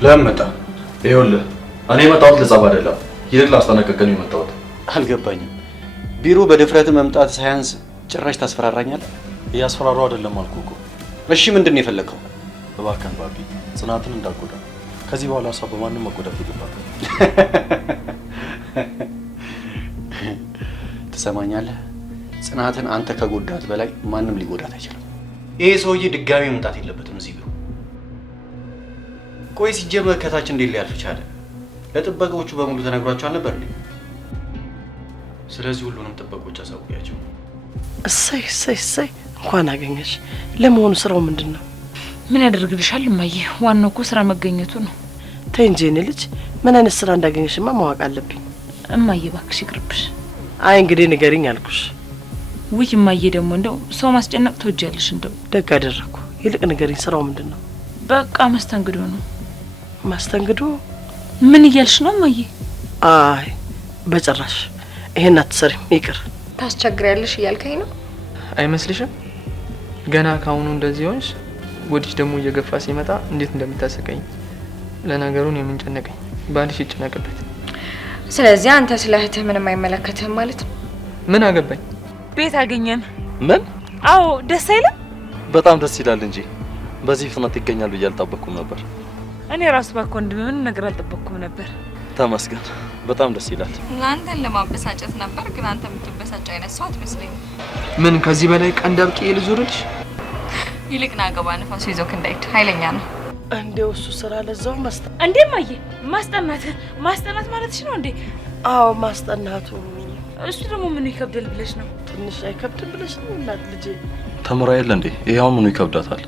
ለምን መጣ? ይኸውልህ እኔ የመጣሁት ለጸብ አይደለም። ይልቅ ላስጠነቅቅህ ነው የመጣሁት። አልገባኝም። ቢሮ በድፍረት መምጣት ሳያንስ ጭራሽ ታስፈራራኛለህ? እያስፈራራሁ አይደለም አልኩህ እኮ። እሺ ምንድን ነው የፈለከው? እባክህን ባቢ ጽናትን እንዳትጎዳ። ከዚህ በኋላ እሷ በማንም መጎዳት የለባትም። ትሰማኛለህ? ጽናትን አንተ ከጎዳት በላይ ማንም ሊጎዳት አይችልም። ይሄ ሰውዬ ድጋሚ መምጣት የለበትም እዚህ ቢሮ። ቆይ ሲጀመር ከታች እንዴት ሊያልፍ ቻለ? ለጥበቆቹ በሙሉ ተነግሯቸው አልነበር እንዴ? ስለዚህ ሁሉንም ጥበቆች አሳውቂያቸው። እሰይ እሰይ እሰይ እንኳን አገኘሽ። ለመሆኑ ስራው ምንድን ነው? ምን ያደርግልሻል እማዬ? ዋናው እኮ ስራ መገኘቱ ነው። ተይ እንጂ የኔ ልጅ፣ ምን አይነት ስራ እንዳገኘሽማ ማወቅ አለብኝ። እማዬ እባክሽ ይቅርብሽ። አይ እንግዲህ ንገሪኝ አልኩሽ። ውይ እማዬ ደግሞ እንደው ሰው ማስጨነቅ ትወጃለሽ። እንደው ደግ አደረኩ። ይልቅ ንገሪኝ፣ ስራው ምንድን ነው? በቃ መስተንግዶ ነው። ማስተንግዶ? ምን እያልሽ ነው እማዬ? አይ በጭራሽ ይሄን አትሰሪም፣ ይቅር። ታስቸግሪያለሽ እያልከኝ ነው? አይመስልሽም? ገና ካሁኑ እንደዚህ ሆንሽ፣ ወዲሽ ደግሞ እየገፋ ሲመጣ እንዴት እንደምታሰቀኝ። ለነገሩን የምንጨነቀኝ ባልሽ ይጨነቅበት። ስለዚህ አንተ ስለ እህትህ ምንም አይመለከትህም ማለት ነው? ምን አገባኝ? ቤት አገኘን። ምን? አዎ ደስ አይልም? በጣም ደስ ይላል እንጂ በዚህ ፍጥነት ይገኛል ብዬ አልጠበቅኩም ነበር። እኔ ራሱ ባኮ ምን ነገር አልጠበቅኩም ነበር። ተመስገን፣ በጣም ደስ ይላል። አንተን ለማበሳጨት ነበር፣ ግን አንተ የምትበሳጭ አይነት ሰው አትመስለኝም። ምን ከዚህ በላይ ቀንዳብቂ ልዙርልሽ? ይልቅ ና ገባ፣ ንፋሱ ይዞክ እንዳይድ ኃይለኛ ነው። እንደው እሱ ስራ ለዛው እንዴ እማዬ፣ ማስጠናት ማለትሽ ነው እንዴ? አዎ ማስጠናቱ። እሱ ደግሞ ምን ይከብዳል ብለሽ ነው? ትንሽ አይከብድም ብለሽ ነው እናት ልጄ? ተምራ የለ እንዴ? ይሄው ምኑ ይከብዳታል?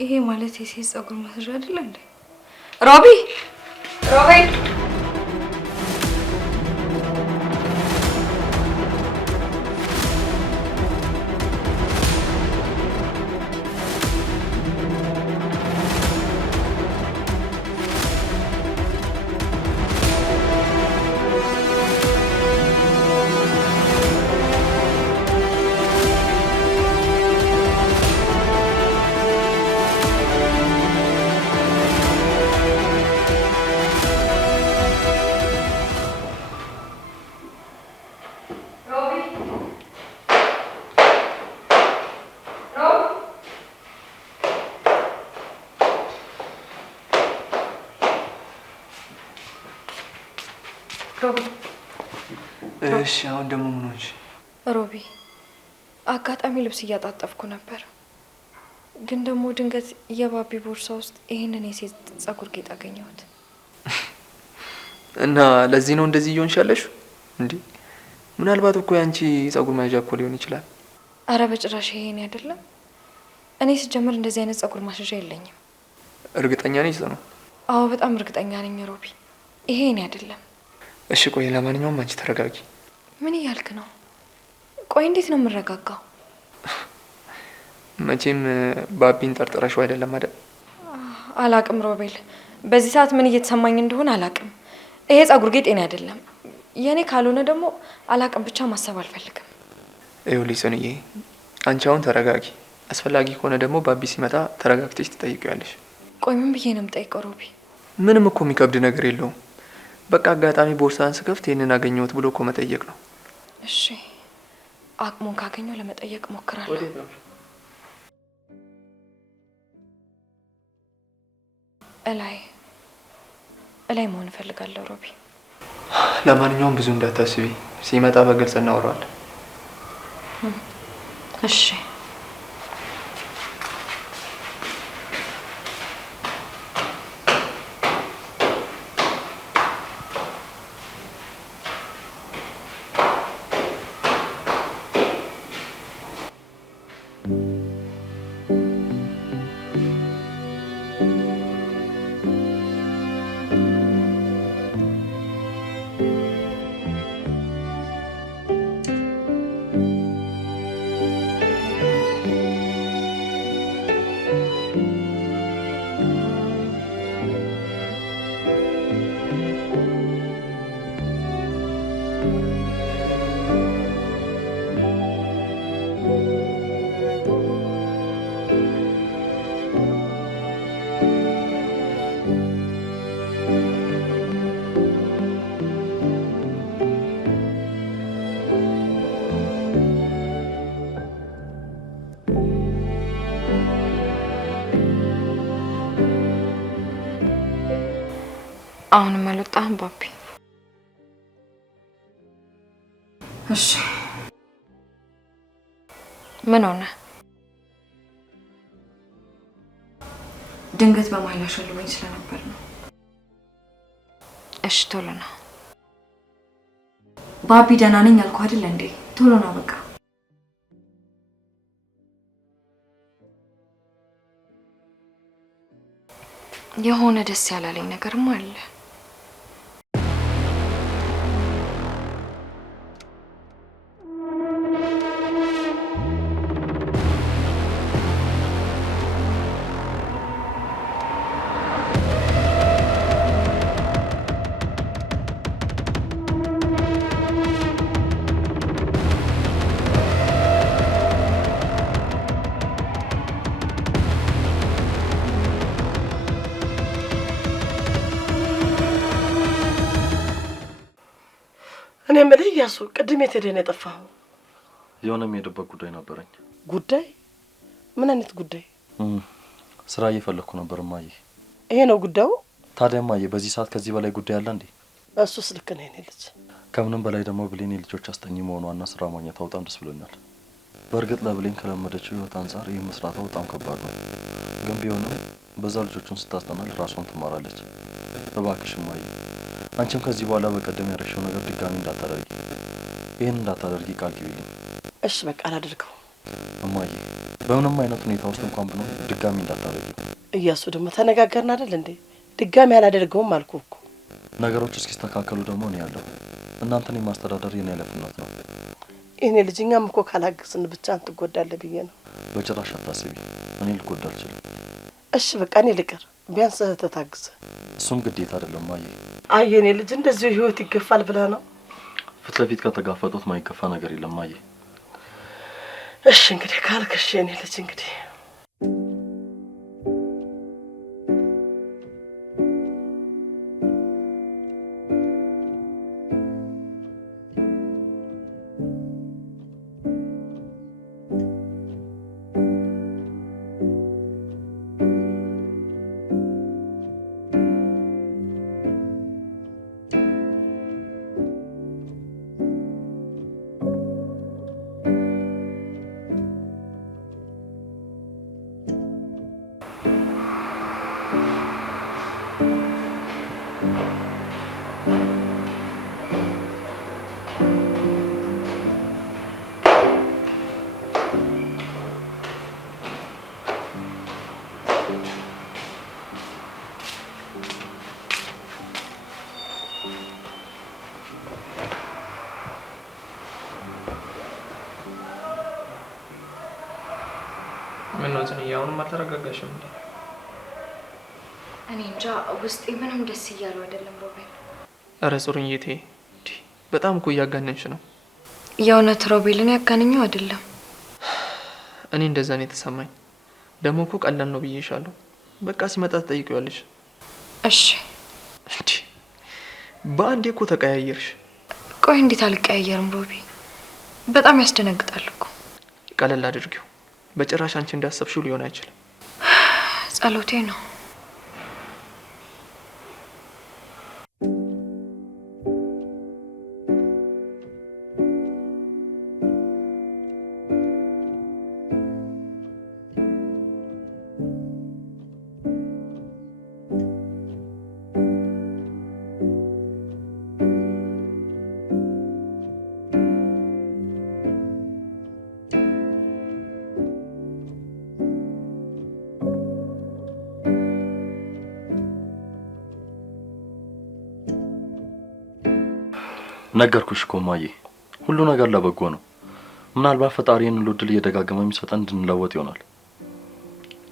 ይሄ ማለት የሴት ጸጉር ማስረጃ አይደለ እንዴ? ሮቢ እሺ አሁን ደግሞ ምን ሆንሽ? ሮቢ አጋጣሚ ልብስ እያጣጠፍኩ ነበር፣ ግን ደግሞ ድንገት የባቢ ቦርሳ ውስጥ ይህንን የሴት ጸጉር ጌጥ አገኘሁት። እና ለዚህ ነው እንደዚህ እየሆንሽ ያለሽው እንዴ? ምናልባት እኮ ያንቺ ጸጉር መያዣ እኮ ሊሆን ይችላል። አረ በጭራሽ ይሄን አይደለም። እኔ ስጀምር እንደዚህ አይነት ጸጉር ማሸሻ የለኝም። እርግጠኛ ነኝ ነው? አዎ በጣም እርግጠኛ ነኝ ሮቢ፣ ይሄን አይደለም። እሺ ቆይ ለማንኛውም አንቺ ተረጋጊ። ምን እያልክ ነው? ቆይ እንዴት ነው የምረጋጋው? መቼም ባቢን ጠርጥረሽው አይደለም አይደል? አላቅም ሮቤል፣ በዚህ ሰዓት ምን እየተሰማኝ እንደሆነ አላቅም። ይሄ ጸጉር ጌጥ የኔ አይደለም። የኔ ካልሆነ ደግሞ አላቅም፣ ብቻ ማሰብ አልፈልግም። ይኸውልሽ ጽኑዬ፣ አንቺ አሁን ተረጋጊ። አስፈላጊ ከሆነ ደግሞ ባቢ ሲመጣ ተረጋግተሽ ትጠይቂያለሽ። ቆይ ምን ብዬ ነው የምጠይቀው ሮቢ? ምንም እኮ የሚከብድ ነገር የለውም። በቃ አጋጣሚ ቦርሳን ስከፍት ይህንን አገኘሁት ብሎ እኮ መጠየቅ ነው። እሺ አቅሙን ካገኘው ለመጠየቅ ሞክራለሁ። እላይ መሆን እፈልጋለሁ ሮቢ። ለማንኛውም ብዙ እንዳታስቢ፣ ሲመጣ በግልጽ እናወራለን። እሺ አሁንም አልወጣህም ባቢ? እሺ ምን ሆነ? ድንገት በመሀል አሸልቦኝ ስለነበር ነው። እሺ ቶሎ ነው ባቢ። ደህና ነኝ አልኩህ አይደል እንዴ? ቶሎ ነው በቃ። የሆነ ደስ ያላለኝ ነገርም አለ። እኔ የምልህ እያሱ፣ ቅድም የት ሄደህ ነው የጠፋኸው? የሆነ የምሄድበት ጉዳይ ነበረኝ። ጉዳይ? ምን አይነት ጉዳይ? ስራ እየፈለግኩ ነበር እማዬ። ይሄ ነው ጉዳዩ? ታዲያ እማዬ፣ በዚህ ሰዓት ከዚህ በላይ ጉዳይ አለ እንዴ? እሱስ ልክ ነህ የኔ ልጅ። ከምንም በላይ ደግሞ ብሌን የልጆች አስጠኝ መሆኗና ስራ ማግኘቷ በጣም ደስ ብሎኛል። በእርግጥ ለብሌን ከለመደችው ህይወት አንጻር ይህ መስራቷ በጣም ከባድ ነው። ግን ቢሆንም በዛ ልጆቹን ስታስጠናል ራሷን ትማራለች። እባክሽ እማዬ፣ አንቺም ከዚህ በኋላ በቀደም ያደረግሽው ነገር ድጋሚ እንዳታደርጊ፣ ይህን እንዳታደርጊ ቃል ግቢልኝ። እሺ በቃ አላደርገው እማዬ፣ በምንም አይነት ሁኔታ ውስጥ እንኳን ብኖር ድጋሚ እንዳታደርጊ። እያሱ ደግሞ ተነጋገርን አይደል እንዴ? ድጋሚ አላደርገውም አልኩህ እኮ። ነገሮች እስኪስተካከሉ ደግሞ እኔ ያለሁ፣ እናንተን የማስተዳደር የኔ ኃላፊነት ነው። እኔ ልጅ እኛም እኮ ካላገዝን ብቻህን ትጎዳለህ ብዬ ነው። በጭራሽ አታስቢ፣ እኔ ልጎዳ አልችልም። እሺ በቃ እኔ ልቀር፣ ቢያንስ ተታግዘ። እሱም ግዴታ አይደለም እማዬ። አይ የኔ ልጅ እንደዚሁ ህይወት ይገፋል ብለህ ነው? ፊት ለፊት ከተጋፈጡት ማይገፋ ነገር የለም እማዬ። እሺ እንግዲህ ካልክሽ የኔ ልጅ እንግዲህ ምን ነው ጽንዬ አሁንም አልተረጋጋሽም እንዴ? እኔ እንጃ ውስጤ ምንም ደስ እያለው አይደለም ሮቤል። ኧረ ጽሩዬ ተይ በጣም እኮ እያጋነንሽ ነው። የእውነት ሮቤልን ያጋነኘው አይደለም። እኔ እንደዛ ነው የተሰማኝ። ደግሞ እኮ ቀላል ነው ብዬሻለሁ። በቃ ሲመጣ ትጠይቂዋለሽ። እሺ እንዴ በአንዴ እኮ ተቀያየርሽ። ቆይ እንዴት አልቀያየርም ሮቤ? በጣም ያስደነግጣል እኮ። ቀለል አድርጊው። በጭራሽ አንቺ እንዳሰብሽው ሊሆን አይችልም። ጸሎቴ ነው። ነገርኩሽ እኮ እማዬ፣ ሁሉ ነገር ለበጎ ነው። ምናልባት ፈጣሪ ይህንን ዕድል እየደጋገመ የሚሰጠን እንድንለወጥ ይሆናል።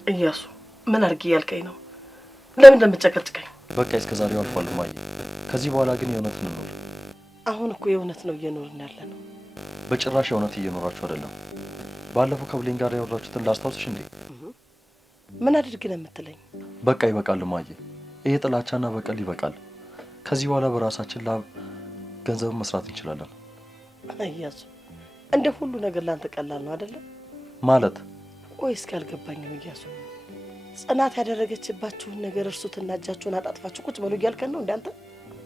እያሱ ምን አድርጊ እያልከኝ ነው? ለምን እንደምትጨቀጭቀኝ? በቃ እስከዛሬው አልፏል እማዬ። ከዚህ በኋላ ግን የእውነት እንኖር። አሁን እኮ የእውነት ነው እየኖርን ያለ ነው። በጭራሽ የእውነት እየኖራችሁ አይደለም። ባለፈው ከብሌን ጋር ያወራችሁትን ላስታውስሽ እንዴ? ምን አድርጊ ነው የምትለኝ? በቃ ይበቃል እማዬ። ይሄ ጥላቻና በቀል ይበቃል። ከዚህ በኋላ በራሳችን ላብ ገንዘብ መስራት እንችላለን። እያሱ እንደ ሁሉ ነገር ላንተ ቀላል ነው አይደለ? ማለት ወይስ ካልገባኝም እያሱ ጽናት ያደረገችባችሁን ነገር እርሱትና እጃችሁን አጣጥፋችሁ ቁጭ በሉ እያልከን ነው እንዳንተ?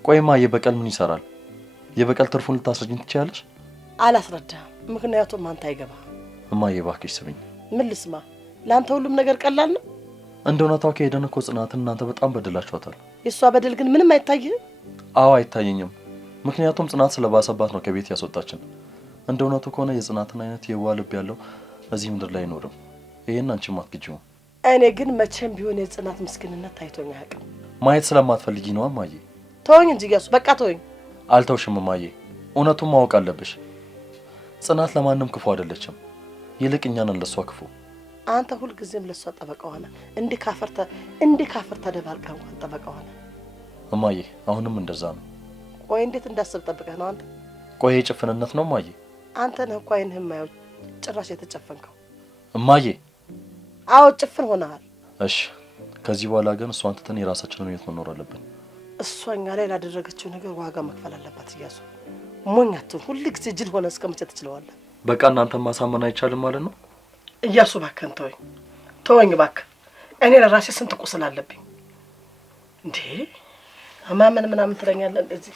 ቆይማ የበቀል ምን ይሰራል? የበቀል ትርፉን ልታስረጅኝ ትችያለሽ? አላስረዳም፣ ምክንያቱም አንተ አይገባም። እማዬ እባክሽ ስሚኝ። ምን ልስማ? ለአንተ ሁሉም ነገር ቀላል ነው። እንደ እውነታው ከሄደን እኮ ጽናትን እናንተ በጣም በደላችኋታል። የእሷ በደል ግን ምንም አይታይህም? አዎ አይታየኝም። ምክንያቱም ጽናት ስለባሰባት ነው ከቤት ያስወጣችን። እንደ እውነቱ ከሆነ የጽናትን አይነት የዋህ ልብ ያለው እዚህ ምድር ላይ አይኖርም። ይሄን አንቺም አትግጂውም። እኔ ግን መቼም ቢሆን የጽናት ምስኪንነት ታይቶኝ አያውቅም። ማየት ስለማትፈልጊ ነው እማዬ። ተወኝ እንጂ እያሱ፣ በቃ ተወኝ። አልተውሽም እማዬ፣ እውነቱን ማወቅ አለብሽ። ጽናት ለማንም ክፉ አይደለችም። ይልቅ እኛ ነን ለሷ ክፉ። አንተ ሁልጊዜም ለሷ ጠበቃ ሆነ እንዲህ ካፈር ተደባልቀ እንኳን ጠበቃ ሆነ። እማዬ አሁንም እንደዛ ነው። ቆይ እንዴት እንዳስብ ጠብቀህ ነው አንተ? ቆይ ጭፍንነት ነው እማዬ? አንተ ነህ እኮ አይንህም ማየው ጭራሽ የተጨፈንከው እማዬ። አዎ ጭፍን ሆነሃል። እሺ ከዚህ በኋላ ግን እሷን ትተን የራሳችንን ህይወት መኖር አለብን። እሷ እኛ ላይ ላደረገችው ነገር ዋጋ መክፈል አለባት። እያሱ ሞኝ አትሁን። ሁልጊዜ ጅል ሆነ እስከ መቼ ትችለዋለህ? በቃ እናንተን ማሳመን አይቻልም ማለት ነው? እያሱ እባክህን ተወኝ እባክህ። እኔ ለራሴ ስንት ቁስል አለብኝ እንዴ! አማመን ምናምን ትለኛለህ እንደዚህ።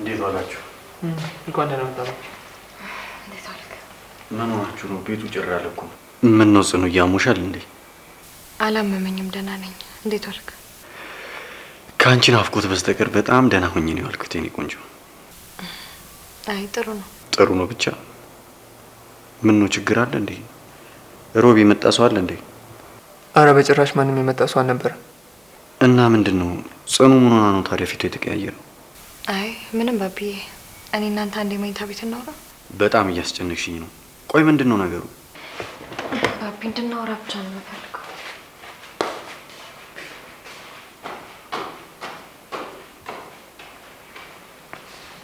እንዴት ዋላችሁ? እንኳን ደህና መጣችሁ። እንዴት ዋልክ? ምን ሆናችሁ ነው? ቤቱ ጭር ያለ እኮ። ምን ነው ጽኑ፣ እያሞሻል እንዴ? አላመመኝም፣ ደህና ነኝ። እንዴት ዋልክ? ከአንቺ ናፍቆት በስተቀር በጣም ደህና ሆኜ ነው ያልኩት የኔ ቆንጆ። አይ ጥሩ ነው። ጥሩ ነው ብቻ። ምን ነው ችግር አለ እንዴ? ሮብ የመጣ ሰው አለ እንዴ? አረ በጭራሽ ማንም የመጣ ሰው አልነበረም። እና ምንድነው ጽኑ ምን ሆና ነው ታዲያ ፊቱ የተቀያየረው? አይ ምንም ባቢዬ፣ እኔ እናንተ አንዴ መኝታ ቤት እናውራ። በጣም እያስጨነቅሽኝ ነው። ቆይ ምንድነው ነገሩ? ባቢ እንድናወራ ብቻ ነው የምፈልገው።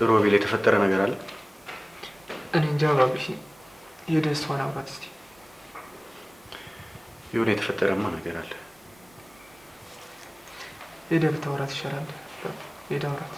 ሮቤል የተፈጠረ ነገር አለ? እኔ እንጃ ባቢሽ፣ የደስታዋን አውራት እስቲ። የሆነ የተፈጠረማ ነገር አለ። ሄደህ ብታወራት ይሻላል። ሄደህ አውራት።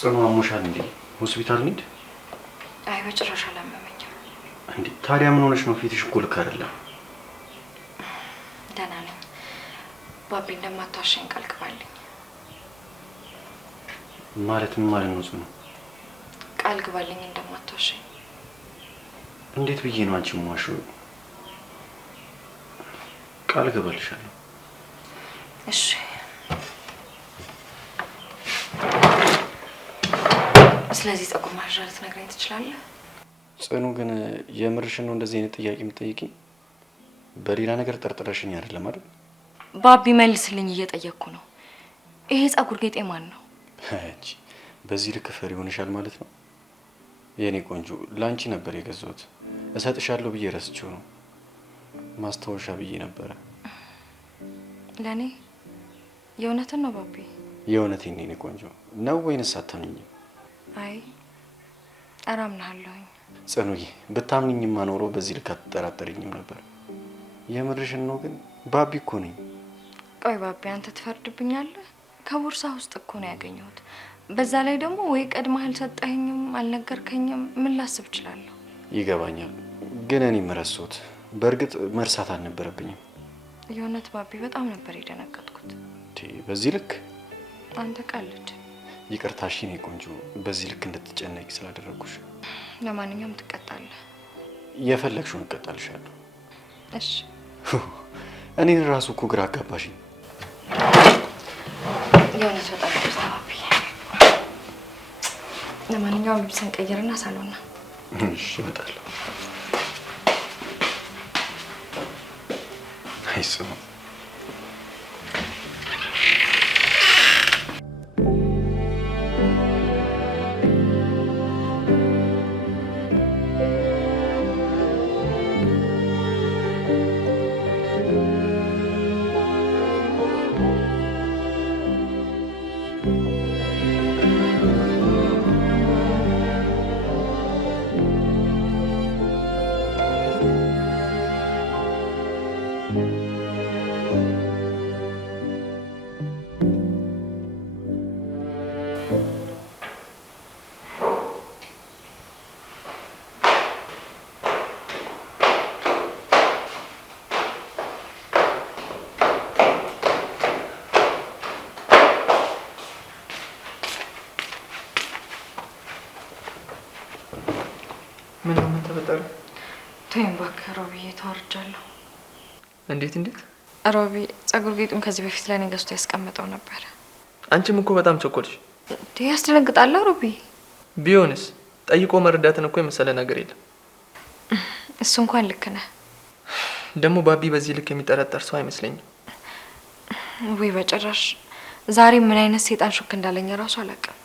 ጽኑ አሞሻል እንዴ? ሆስፒታል እንሂድ? አይ በጭራሽ አላመመኝም። እንዴ ታዲያ ምን ሆነሽ ነው? ፊትሽ እኮ ልክ አይደለም። ደህና ነኝ። ባቢ እንደማታሸኝ ቃል ግባልኝ። ማለት ምን ማለት ነው ጽኑ? ቃል ግባልኝ እንደማታሸኝ። እንዴት ብዬ ነው አንቺ የምዋሸው? ቃል ገባልሻለሁ። እሺ ስለዚህ ጸጉር ማስያዣ ልትነግረኝ ትችላለህ? ጽኑ ግን የምርሽን ነው እንደዚህ አይነት ጥያቄ የምትጠይቂኝ? በሌላ ነገር ጠርጥረሽኝ አይደለም አይደል? ባቢ መልስልኝ፣ እየጠየቅኩ ነው። ይሄ ጸጉር ጌጤ ማን ነው? አንቺ በዚህ ልክ ፈሪ ሆነሻል ማለት ነው? የኔ ቆንጆ ላንቺ ነበር የገዛሁት። እሰጥሻለሁ ብዬ ረስቼው ነው። ማስታወሻ ብዬ ነበረ። ለኔ የእውነትን ነው ባቢ? የእውነቴን ነው የኔ ቆንጆ። ነው ወይንስ አታምኚኝም? አይ አራምናለሁኝ። ጽኑዬ ብታምኚኝማ ኖሮ በዚህ ልክ አትጠራጠሪኝም ነበር። የምርሽን ነው ግን? ባቢ እኮ ነኝ። ቆይ ባቢ አንተ ትፈርድብኛለህ? ከቦርሳ ውስጥ እኮ ነው ያገኘሁት። በዛ ላይ ደግሞ ወይ ቀድመህ አልሰጠኸኝም አልነገርከኝም፣ ምን ላስብ እችላለሁ? ይገባኛል፣ ግን እኔም ረሳሁት። በእርግጥ መርሳት አልነበረብኝም። የእውነት ባቢ በጣም ነበር የደነገጥኩት። በዚህ ልክ? አንተ ቀልድ። ይቅርታ እሺ የኔ ቆንጆ፣ በዚህ ልክ እንድትጨነቂ ስላደረኩሽ። ለማንኛውም ትቀጣለህ። የፈለግሽውን እቀጣልሻለሁ። እሺ። እኔን ራሱ እኮ ግራ አጋባሽኝ። የእውነት በጣም ይቅርታ ባቢ። ለማንኛውም ልብስን ቀይርና ሳሎና። እሺ እመጣለሁ። አይስሙ ምን ተፈጠረ? ተይኝ እባክህ ሮቢዬ፣ ተዋርጃለሁ። እንዴት? ሮቢ ጸጉር ጌጡን ከዚህ በፊት ለኔ ገዝቶ ያስቀምጠው ነበር። አንቺም እኮ በጣም ቸኮልሽ። ያስደነግጣል ሮቢ። ቢሆንስ ጠይቆ መረዳትን እኮ የመሰለ ነገር የለም። እሱ እንኳን ልክ ነህ። ደግሞ ባቢ በዚህ ልክ የሚጠረጠር ሰው አይመስለኝም። ወይ በጭራሽ። ዛሬ ምን አይነት ሴጣን ሹክ እንዳለኝ ራሱ አላውቅም።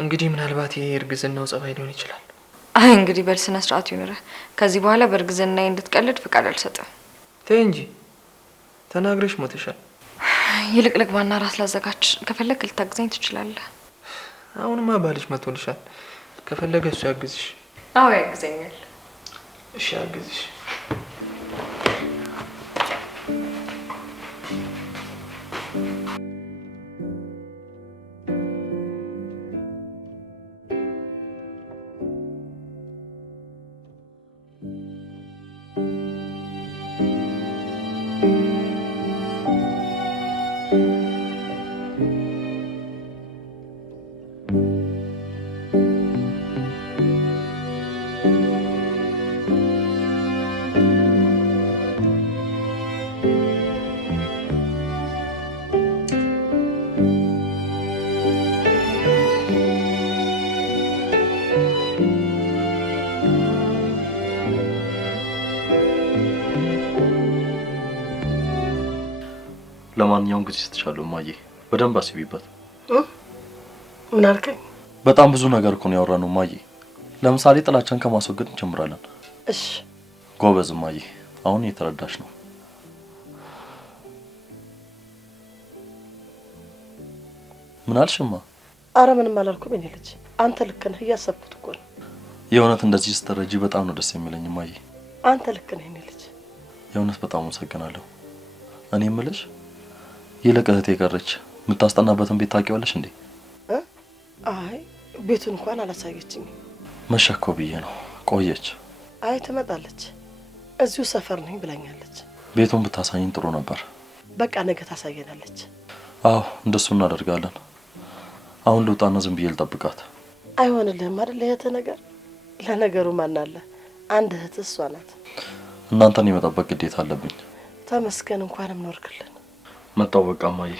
እንግዲህ ምናልባት ይሄ እርግዝናው ጸባይ ሊሆን ይችላል። አይ እንግዲህ በስነ ስርዓት ይኑርህ። ከዚህ በኋላ በእርግዝናዬ እንድትቀልድ ፍቃድ አልሰጥም። ተይ እንጂ ተናግረሽ ሞተሻል። ይልቅ ልግባና ራስ ላዘጋጅ። ከፈለግ ልታግዘኝ ትችላለህ። አሁንማ ባልሽ መጥቶልሻል። ከፈለገ እሱ ያግዝሽ። አዎ ያግዘኛል። እሺ ያግዝሽ። ለማንኛውም ጊዜ ስትቻለው ማዬ በደንብ አስቢበት። ምን አልከኝ? በጣም ብዙ ነገር እኮ ነው ያወራነው ማዬ። ለምሳሌ ጥላቻን ከማስወገድ እንጀምራለን። እሺ ጎበዝ ማዬ፣ አሁን እየተረዳሽ ነው። ምን አልሽማ? አረ ምንም አላልኩም የኔ ልጅ። አንተ ልክ ነህ፣ እያሰብኩት እኮ ነው። የእውነት እንደዚህ ስትረጂ በጣም ነው ደስ የሚለኝ ማዬ። አንተ ልክ ነህ የኔ ልጅ። የእውነት በጣም አመሰግናለሁ። እኔ የምልሽ ይልቅ እህቴ ቀረች፣ የምታስጠናበትን ቤት ታውቂዋለሽ እንዴ? አይ ቤቱን እንኳን አላሳየችኝም። መሸኮ ብዬ ነው። ቆየች። አይ ትመጣለች፣ እዚሁ ሰፈር ነኝ ብላኛለች። ቤቱን ብታሳይን ጥሩ ነበር። በቃ ነገ ታሳየናለች። አዎ እንደሱ እናደርጋለን። አሁን ልውጣና ዝም ብዬ ልጠብቃት። አይሆንልህም አይደል እህትህ ነገር? ለነገሩ ማን አለ? አንድ እህት እሷ ናት። እናንተን የመጠበቅ ግዴታ አለብኝ። ተመስገን እንኳንም ኖርክልን። መጣው በቃ እማዬ።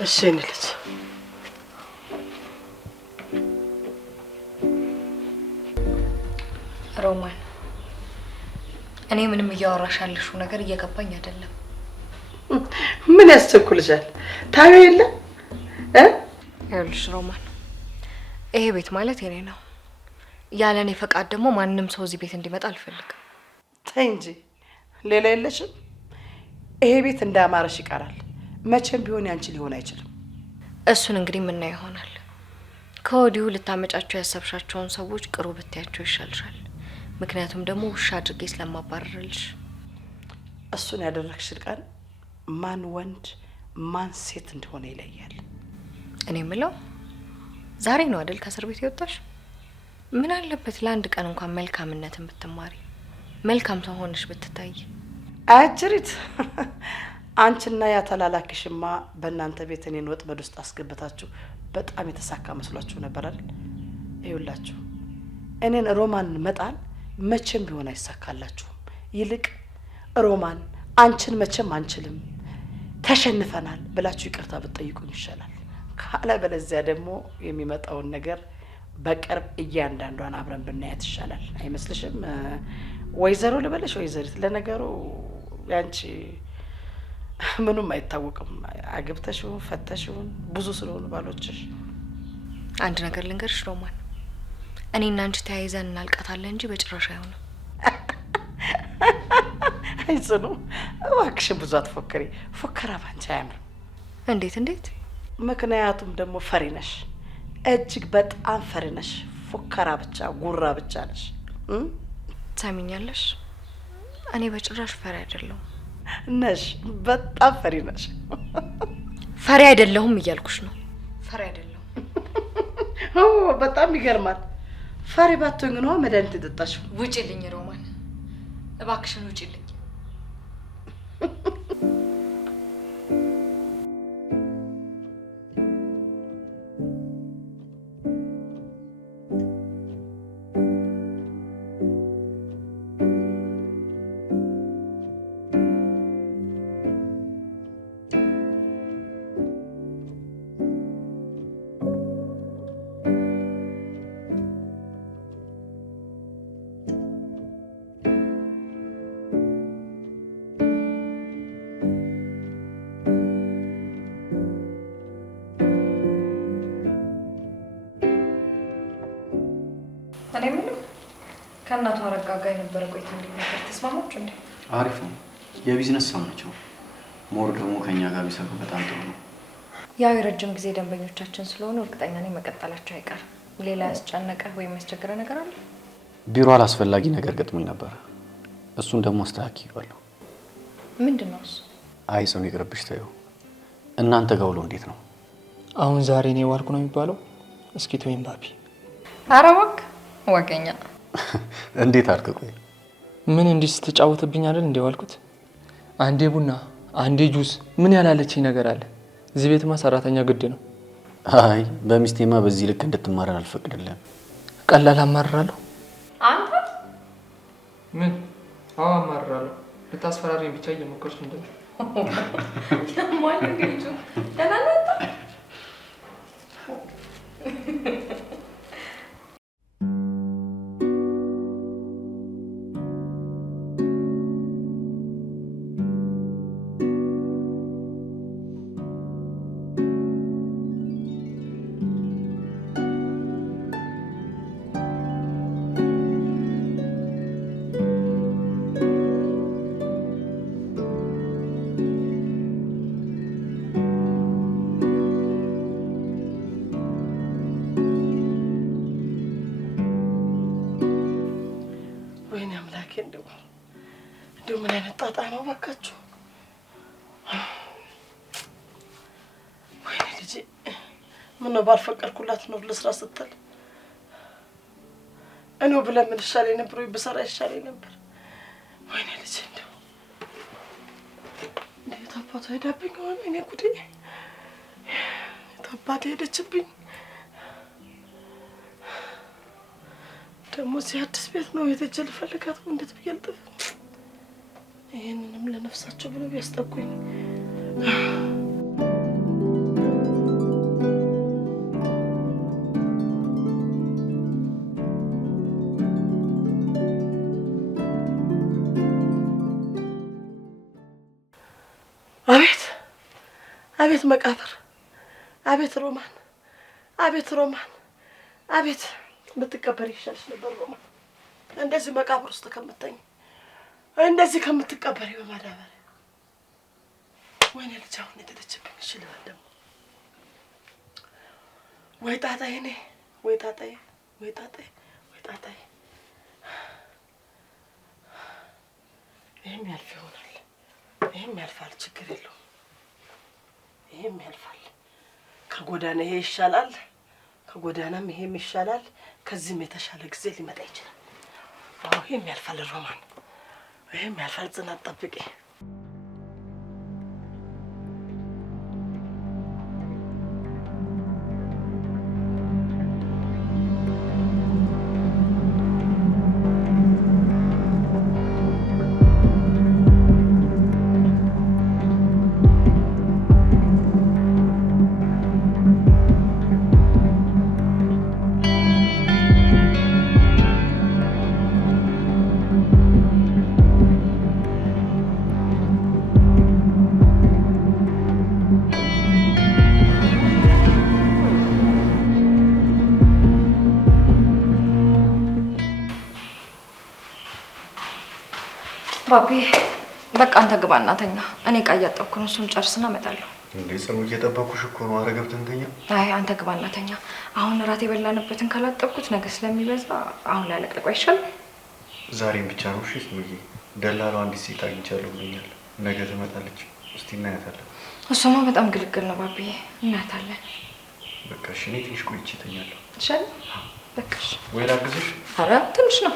እሺ እኔ ልጅ ሮማን፣ እኔ ምንም እያወራሽ ያለሽው ነገር እየገባኝ አይደለም። ምን ያስቸኩልሻል? ታዩ የለ ይኸውልሽ ሮማን፣ ይሄ ቤት ማለት የኔ ነው። ያለ እኔ ፈቃድ ደግሞ ማንንም ሰው እዚህ ቤት እንዲመጣ አልፈልግም። ተይ እንጂ ሌላ የለሽም? ይሄ ቤት እንዳማረሽ ይቀራል። መቼም ቢሆን ያንቺ ሊሆን አይችልም። እሱን እንግዲህ ምናየው ይሆናል። ከወዲሁ ልታመጫቸው ያሰብሻቸውን ሰዎች ቅሩ ብታያቸው ይሻልሻል። ምክንያቱም ደግሞ ውሻ አድርጌ ስለማባረርልሽ። እሱን ያደረግሽል ቀን ማን ወንድ ማን ሴት እንደሆነ ይለያል። እኔ ምለው ዛሬ ነው አይደል ከእስር ቤት የወጣሽ? ምን አለበት ለአንድ ቀን እንኳን መልካምነትን ብትማሪ፣ መልካም ሰው ሆነሽ ብትታይ። አጅሪት አንቺና ያ ተላላኪሽማ በእናንተ ቤት እኔን ወጥመድ ውስጥ አስገብታችሁ በጣም የተሳካ መስሏችሁ ነበር አይደል? ይኸውላችሁ እኔን ሮማንን መጣል መቼም ቢሆን አይሳካላችሁም። ይልቅ ሮማን አንቺን መቼም አንችልም ተሸንፈናል ብላችሁ ይቅርታ ብትጠይቁኝ ይሻላል። ካለበለዚያ ደግሞ የሚመጣውን ነገር በቅርብ እያንዳንዷን አብረን ብናያት ይሻላል። አይመስልሽም? ወይዘሮ ልበለሽ ወይዘሪት። ለነገሩ ያንቺ ምኑም አይታወቅም። አግብተሽውን ፈተሽውን ብዙ ስለሆኑ ባሎችሽ። አንድ ነገር ልንገርሽ ሮማን፣ እኔና አንቺ ተያይዘን እናልቃታለን እንጂ በጭራሽ አይሆንም። አይጽኑ እባክሽን፣ ብዙ አትፎክሪ። ፉከራ ባንቺ አያምርም። እንዴት? ምክንያቱም ደግሞ ፈሪ ነሽ፣ እጅግ በጣም ፈሪ ነሽ። ፉከራ ብቻ ጉራ ብቻ ነሽ። ትሰሚኛለሽ? እኔ በጭራሽ ፈሪ አይደለሁም። ነሽ፣ በጣም ፈሪ ነሽ። ፈሪ አይደለሁም እያልኩሽ ነው። ፈሪ አይደለሁም። በጣም ይገርማል። ፈሪ ባትሆኝ ነው መድኃኒት የጠጣሽው። ውጪልኝ ሮማን፣ እባክሽን ውጪልኝ። እኔ ምን ከእናቷ አረጋ ጋር የነበረ ቆይታ እንዴት ነበር? ተስማማችሁ እንዴ? አሪፍ ነው። የቢዝነስ ሰው ናቸው። ሞር ደግሞ ከኛ ጋር ቢሰሩ በጣም ጥሩ ነው። ያው የረጅም ጊዜ ደንበኞቻችን ስለሆኑ እርግጠኛ ነኝ መቀጠላቸው አይቀርም። ሌላ ያስጨነቀ ወይም ያስቸገረ ነገር አለ? ቢሮ አላስፈላጊ ነገር ገጥሞኝ ነበር። እሱን ደግሞ አስተካክያለሁ። ምንድን ነው እሱ? አይ ጽኑ ይቅርብሽ፣ ተይው። እናንተ ጋር ውሎ እንዴት ነው? አሁን ዛሬ እኔ ዋልኩ ነው የሚባለው? እስኪ ተወኝ ባቢ። ኧረ እባክህ ወገኛ። እንዴት አልክ? ቆይ ምን እንዲህ ስትጫወትብኝ አይደል እንዴ ዋልኩት? አንዴ ቡና አንዴ ጁስ፣ ምን ያላለችኝ ነገር አለ? እዚህ ቤትማ ሰራተኛ ግድ ነው። አይ በሚስቴማ በዚህ ልክ እንድትማረን አልፈቅድልህም። ቀላል አማርራለሁ። አንተ ምን? አዎ አማርራለሁ። ልታስፈራሪኝ ብቻ እየሞከርሽ እንደው ማለት ነው። ደህና ነህ? እንደው ምን አይነት ጣጣ ነው ባካችሁ? ወይኔ ልጄ ምነው ባልፈቀድኩላት ነው ለስራ ስትል እኔው ብለህ ምን ይሻለኝ ነበር ወይ በሰራ ይሻለኝ ነበር። ወይኔ ልጅ እንደው እንዴት አባቷ ሄዳብኝ ሆነ። እኔ ጉዴ አባቴ ሄደችብኝ። ደግሞ እዚህ አዲስ ቤት ነው የተጀል ፈልጋት ነው እንዴት ብዬ ልጥፍ። ይሄንንም ለነፍሳቸው ብለው ቢያስጠጉኝ አቤት አቤት መቃብር፣ አቤት ሮማን፣ አቤት ሮማን፣ አቤት ብትቀበር ይሻልሽ ነበር ሮማን። እንደዚህ መቃብር ውስጥ ከምትተኝ እንደዚህ ከምትቀበሪ በማዳበሪያ። ወይኔ ልጅ አሁን የተደችብኝ ይችላል ደግሞ ወይ ጣጣዬ እኔ ወይ ጣጣዬ ወይ ጣጣዬ ወይ ጣጣዬ። ይሄም ያልፍ ይሆናል፣ ይሄም ያልፋል፣ ችግር የለውም። ይሄም ያልፋል። ከጎዳና ይሄ ይሻላል፣ ከጎዳናም ይሄም ይሻላል። ከዚህም የተሻለ ጊዜ ሊመጣ ይችላል። አዎ ይሄም ያልፋል ሮማን፣ ይሄም ያልፋል። ጽናት ጠብቂ። ባቢ በቃ አንተ ግባ እናተኛ። እኔ ዕቃ እያጠብኩ ነው። እሱን ጨርስና እመጣለሁ። እንዴ ጽኑ፣ እየጠበኩሽ እኮ ነው። ኧረ ገብተን እንተኛ። አይ አንተ ግባ እናተኛ። አሁን እራት የበላንበትን ካላጠብኩት ነገ ስለሚበዛ አሁን ላለቅልቁ አይሻልም? ዛሬም ብቻ ነው። እሺ ጽኑዬ፣ ደላላው አንዲት ሴት አግኝቻለሁ ብሎኛል። ነገ ትመጣለች። እስቲ እናያታለን። እሱማ በጣም ግልግል ነው ባቢ፣ እናያታለን። በቃ እሺ፣ እኔ ትንሽ ቆይቼ እተኛለሁ። ይሻላል? በቃ እሺ። ወይ ላግዝሽ? ኧረ ትንሽ ነው።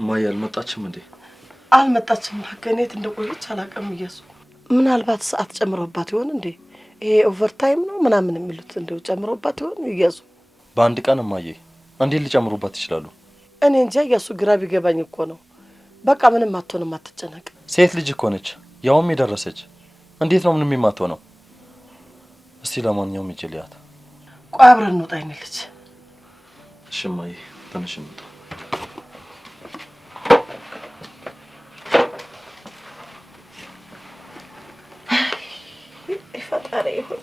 ማያ አልመጣችም እንዴ? አልመጣችም። ከኔት እንደቆየች አላውቅም። እያሱ ምናልባት ሰዓት ጨምሮባት ይሆን እንዴ? ይሄ ኦቨርታይም ነው ምናምን የሚሉት እንደው ጨምሮባት ይሆን እያሱ? በአንድ ቀን ማየ እንዴት ሊጨምሩባት ይችላሉ? እኔ እንጃ እያሱ፣ ግራ ቢገባኝ እኮ ነው። በቃ ምንም አትሆንም፣ አትጨነቅ። ሴት ልጅ እኮ ነች፣ ያውም የደረሰች። እንዴት ነው ምንም የማትሆነው? እስቲ ለማንኛውም ሂጅ ልያት። ቆይ አብረን እንውጣ የኔ ልጅ። እሺ ማየ ተነሽ እንውጣ። ፈጣሪ ይሁን።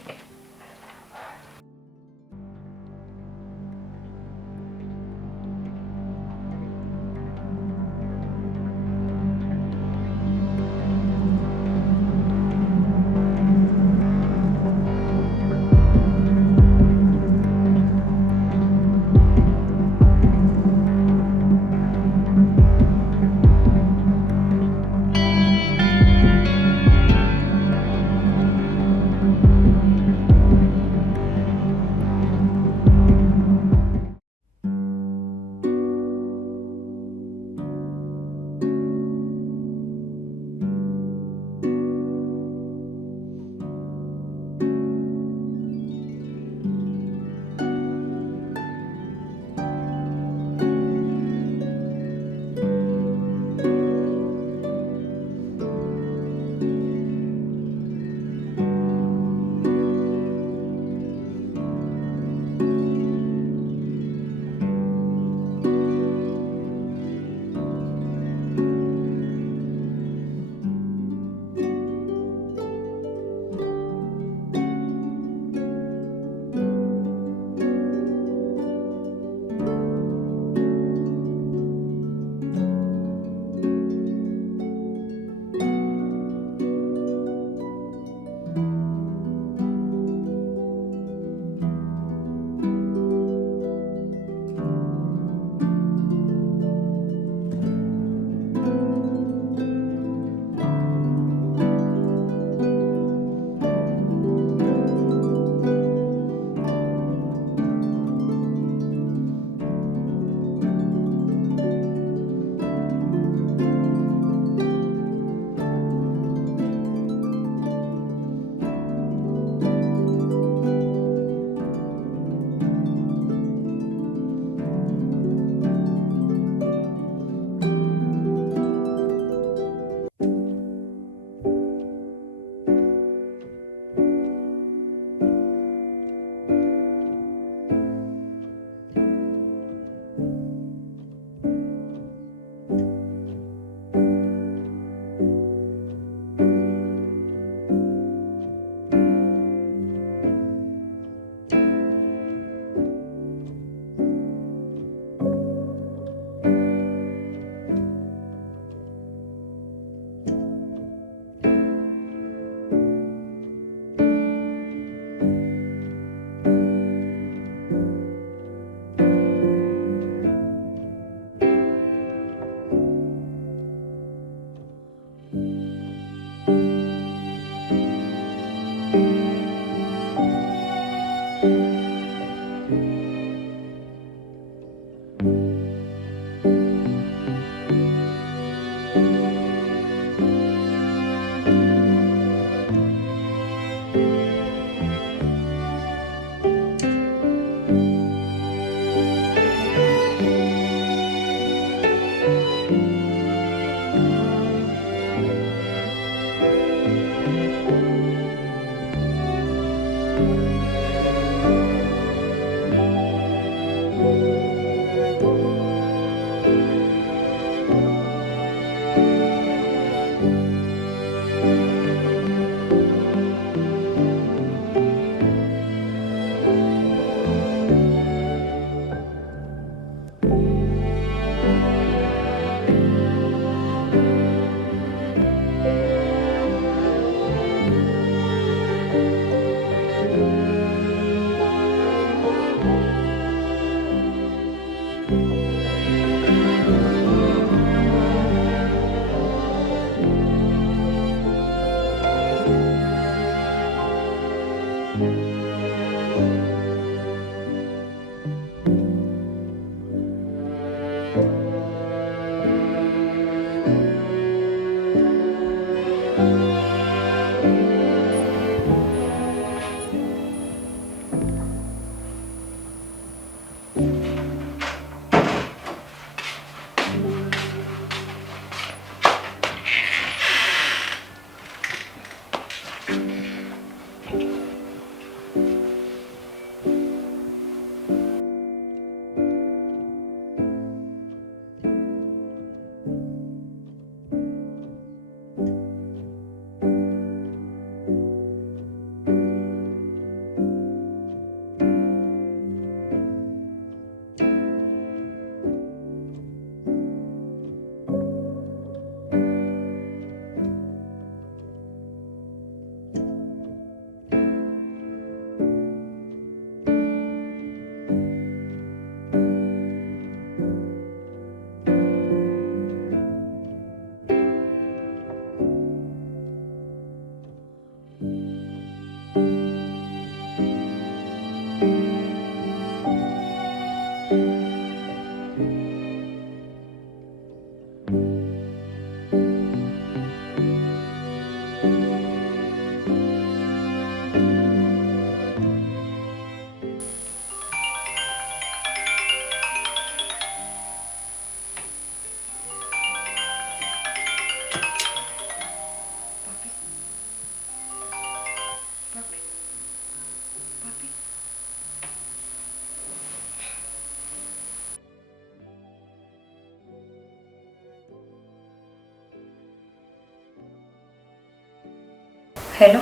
हेलो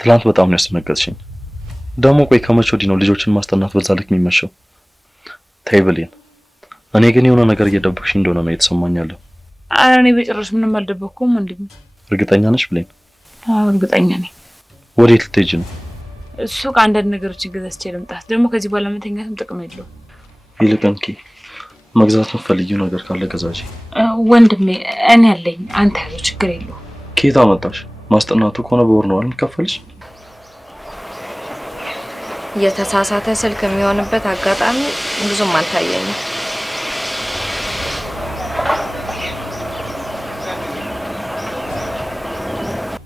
ትላንት በጣም ነው ያስደነገጥሽኝ። ደግሞ ቆይ ከመቼ ወዲህ ነው ልጆችን ማስጠናት በዛ ልክ የሚመሸው? ተይ ብሌን፣ እኔ ግን የሆነ ነገር እየደበቅሽ እንደሆነ ነው የተሰማኝ ያለው። ኧረ እኔ በጭራሽ ምንም አልደበቅኩም። ወንድሜ እርግጠኛ ነሽ ብሌን? አዎ እርግጠኛ ነኝ። ወዴት ልትሄጂ ነው? ሱቅ አንዳንድ ነገሮችን ገዝቼ ልምጣት። ደግሞ ከዚህ በኋላ መተኛትም ጥቅም የለውም። ይልቅ እንኪ መግዛት የምትፈልጊው ነገር ካለ ገዛጂ። ወንድሜ እኔ ያለኝ አንተ ያለው ችግር የለውም። ከየት አመጣሽ? ማስጠናቱ ከሆነ በወር ነው አይደል ከፈልሽ? የተሳሳተ ስልክ የሚሆንበት አጋጣሚ ብዙም አልታየኝም።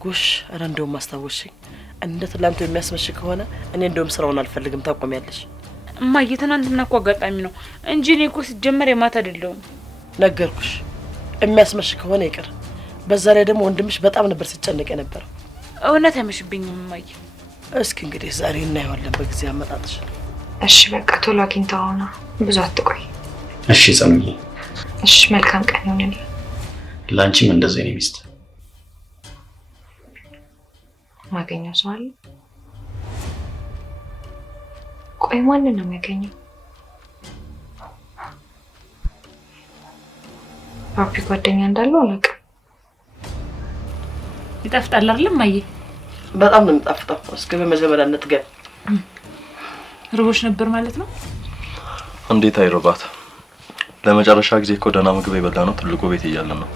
ጎሽ፣ ኧረ እንደውም አስታወስሽኝ። እንደ ትላንቱ የሚያስመሽ ከሆነ እኔ እንደውም ስራውን አልፈልግም፣ ታቆሚያለሽ። እማዬ ትናንትና እኮ አጋጣሚ ነው እንጂ እኔ እኮ ሲጀመር የማታ አይደለሁም። ነገርኩሽ፣ የሚያስመሽ ከሆነ ይቅር። በዛ ላይ ደግሞ ወንድምሽ በጣም ነበር ሲጨነቅ የነበረው። እውነት አይመሽብኝም እማዬ። እስኪ እንግዲህ ዛሬ እናየዋለን በጊዜ አመጣጥሽ። እሺ በቃ ቶሎ አግኝተውና ብዙ አትቆይ። እሺ ጸኑዬ። እሺ መልካም ቀን ይሁንልኝ። ላንቺም እንደዚህ ነው ሚስት። ማገኘው ሰው አለ? ቆይ ማንን ነው የሚያገኘው? ፓፒ ጓደኛ እንዳለው አላውቅም። ይጣፍጣል አይደለም ማየ? በጣም ነው የሚጣፍጠው። እስኪ በመጀመሪያ እንጥገብ። ርቦሽ ነበር ማለት ነው? እንዴት አይርባት? ለመጨረሻ ጊዜ እኮ ደህና ምግብ የበላነው ትልቁ ቤት እያለን ነው።